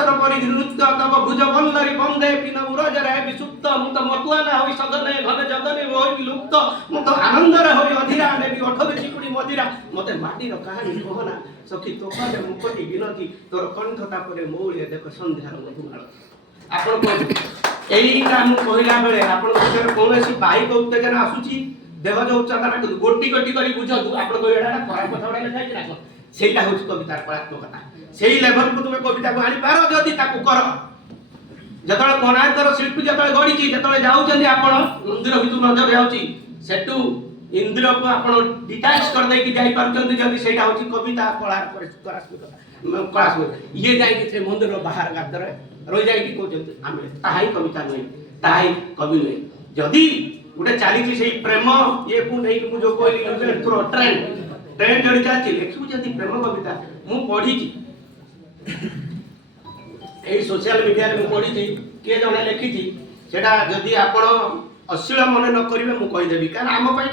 नृत्य तब भुज बल्लरी बंदे पिन उरजरे विसुप्त मुत मतुआना होई सगने घने जगने होई विलुप्त मुत आनंदरे होई अधीरा ने भी ओठरे चिकुड़ी मदिरा मते माटी रो कहानी कहना सखी तोपाले मुकटी बिनती तोर कंठता परे मौळे देख संध्यार मधुमाळ आपण को एईटा मु कहिला बेले आपण भीतर कोनोसी बाहिक उत्तेजना आसुची देह जो उच्चता गोटी गोटी करी बुझतु आपण को एडा खराब कथा उडा लेखाइ ना सेटा होची कवितार कलात्मकता सेही लेवल को तुमे कविता को आनी पारो जदी ताकू कर जतळे कोणाकर शिल्पी जतळे गडीची जतळे जाउचंदी आपण मंदिर भितर नजर जाउची सेटू इंद्र को आपण डिटैच कर दे कि जाई पारुचंदी जदी सेटा होची कविता कला कलात्मकता कलात्मक ये जाई कि से मंदिर बाहर गातर रहि जाई कि कहचंदी आमे ताहाई कविता नै ताहाई कवि नै जदी उडे चाली कि सेही प्रेम ये को नै कि मु जो कहली पूरा ट्रेंड जड़ी चाची लिखिबु जदी प्रेम कविता मु पढी छी ए सोशल मीडिया रे मु पढी छी के जने लिखी छी सेटा जदी आपण अश्लील मन न करिवे मु कहि देबी कारण हम पय